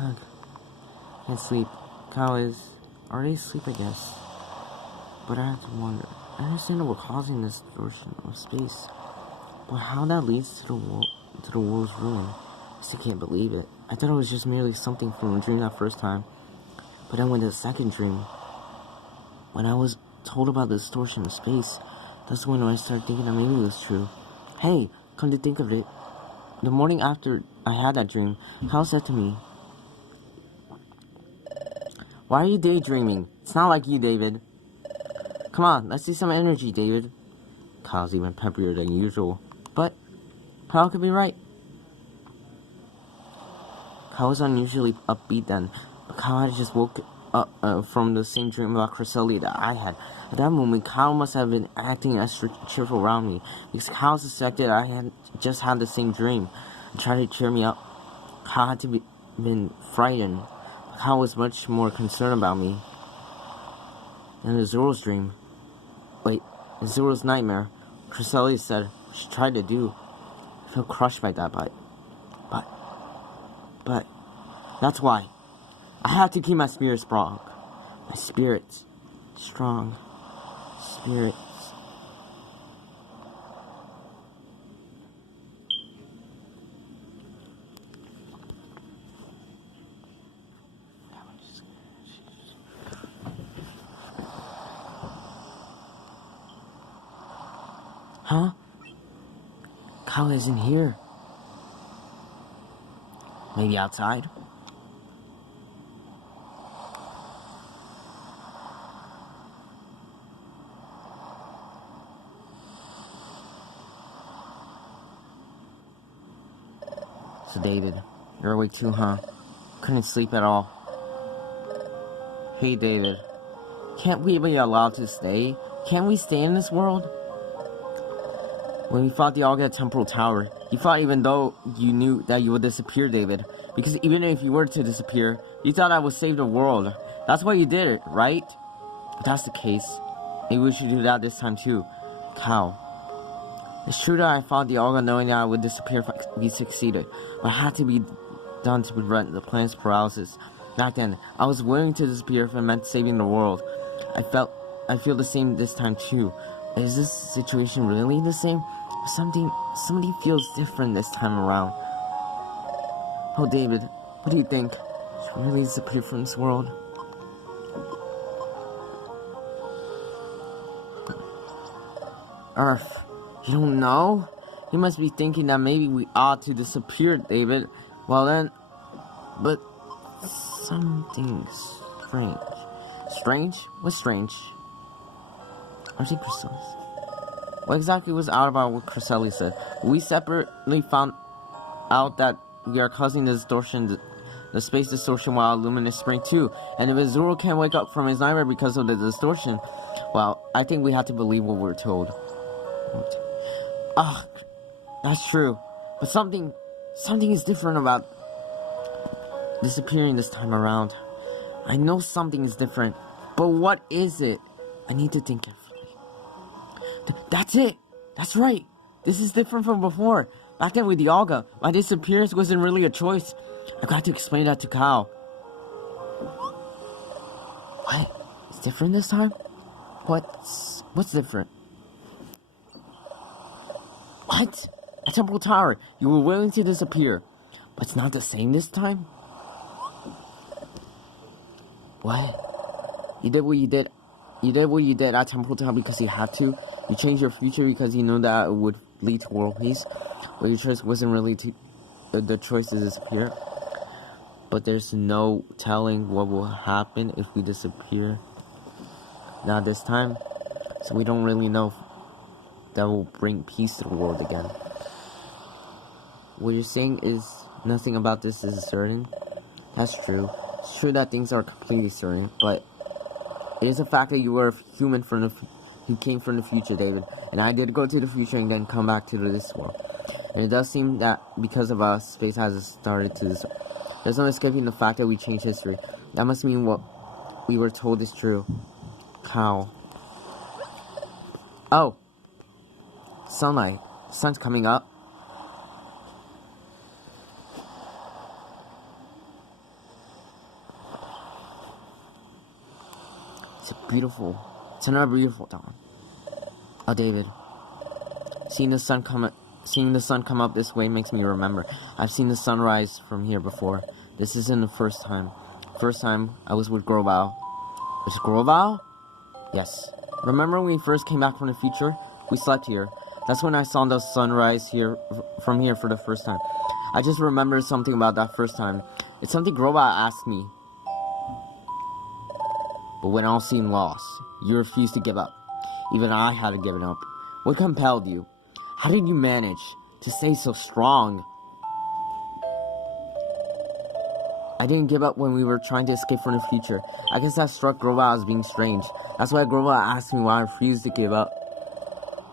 Ugh. Can't sleep. Kyle is already asleep, I guess. But I have to wonder. I understand that we're causing this distortion of space, but how that leads to the world's ruin, I still can't believe it. I thought it was just merely something from a dream that first time, but then with the second dream, when I was told about the distortion of space, that's when I started thinking that maybe it was true. Hey, come to think of it, the morning after I had that dream, Kyle said to me, "Why are you daydreaming? It's not like you, David. Come on, let's see some energy, David." Kyle's even peppier than usual, but Kyle could be right. Kyle was unusually upbeat then, but Kyle had just woke up from the same dream about Cresselia that I had. At that moment, Kyle must have been acting extra cheerful around me, because Kyle suspected I had just had the same dream and tried to cheer me up. Kyle had to be been frightened, but Kyle was much more concerned about me. In Zoro's dream, wait, in Zoro's nightmare, Cresselia said she tried to do. I felt crushed by that, but that's why I have to keep my spirits strong. My spirits strong. Spirits. Huh? Kyle isn't here. Maybe outside? So David, you're awake too, huh? Couldn't sleep at all. Hey David, can't we be allowed to stay? Can't we stay in this world? When we fought the Olga Temporal Tower, you fought even though you knew that you would disappear, David. Because even if you were to disappear, you thought I would save the world. That's why you did it, right? If that's the case, maybe we should do that this time too. Kyle. It's true that I fought the Olga knowing that I would disappear if we succeeded, but it had to be done to prevent the planet's paralysis. Back then, I was willing to disappear if it meant saving the world. I feel the same this time too. Is this situation really the same? Something feels different this time around. Oh, David, what do you think? Should we really disappear from this world? Earth, you don't know? You must be thinking that maybe we ought to disappear, David. Well then, but something's strange. Strange? What's strange? Are they precise? What exactly was out about what Cresselia said? We separately found out that we are causing the distortion, the space distortion while Luminous Spring too. And if Zoro can't wake up from his nightmare because of the distortion, well, I think we have to believe what we're told. Ugh, that's true. But something is different about disappearing this time around. I know something is different, but what is it? I need to think carefully. That's it. That's right. This is different from before. Back then with the Olga, my disappearance wasn't really a choice. I got to explain that to Kyle. What? It's different this time? What's different? What? At Temple Tower, you were willing to disappear, but it's not the same this time? What? You did what you did. You did what you did at Temple Tower because you had to. You changed your future because you knew that it would lead to world peace. But your choice wasn't really the choice to disappear. But there's no telling what will happen if we disappear. Not this time. So we don't really know if that will bring peace to the world again. What you're saying is nothing about this is certain. That's true. It's true that things are completely certain, but it is a fact that you were a human who came from the future, David. And I did go to the future and then come back to this world. And it does seem that because of us, space has started to this. There's no escaping the fact that we changed history. That must mean what we were told is true. How? Oh. Sunlight. Sun's coming up. beautiful. It's another beautiful dawn. Oh, David. Seeing the sun come up this way makes me remember. I've seen the sunrise from here before. This isn't the first time. First time I was with Grovile. Was it Grovile? Yes. Remember when we first came back from the future? We slept here. That's when I saw the sunrise from here for the first time. I just remembered something about that first time. It's something Grovile asked me. But when all seemed lost, you refused to give up. Even I had to give it up. What compelled you? How did you manage to stay so strong? I didn't give up when we were trying to escape from the future. I guess that struck Grovile as being strange. That's why Grovile asked me why I refused to give up.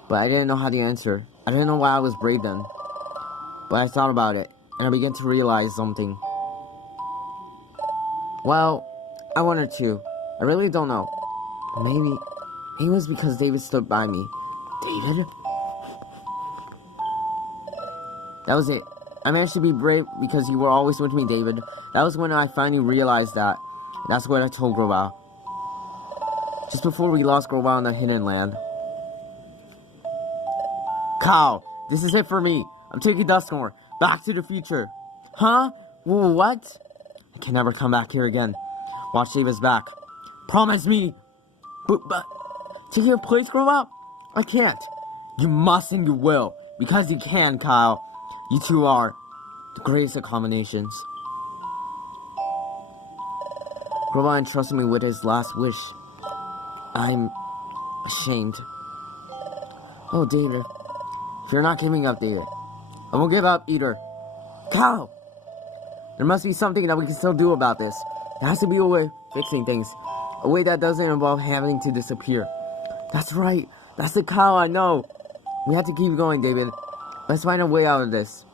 But I didn't know how to answer. I didn't know why I was brave then. But I thought about it, and I began to realize something. Well, I wanted to. I really don't know. But maybe it was because David stood by me. David? That was it. I managed to be brave because you were always with me, David. That was when I finally realized that. And that's what I told Grovile. Just before we lost Grovile in the Hidden Land. Kyle, this is it for me. I'm taking Duskmore. Back to the future. Huh? What? I can never come back here again. Watch David's back. Promise me. But take your place, Grovile? I can't. You must and you will. Because you can, Kyle. You two are the greatest of combinations. Grovile entrusted me with his last wish. I'm ashamed. Oh, David. If you're not giving up, David, I won't give up either. Kyle! There must be something that we can still do about this. There has to be a way of fixing things. A way that doesn't involve having to disappear. That's right. That's the Kyle I know. We have to keep going, David. Let's find a way out of this.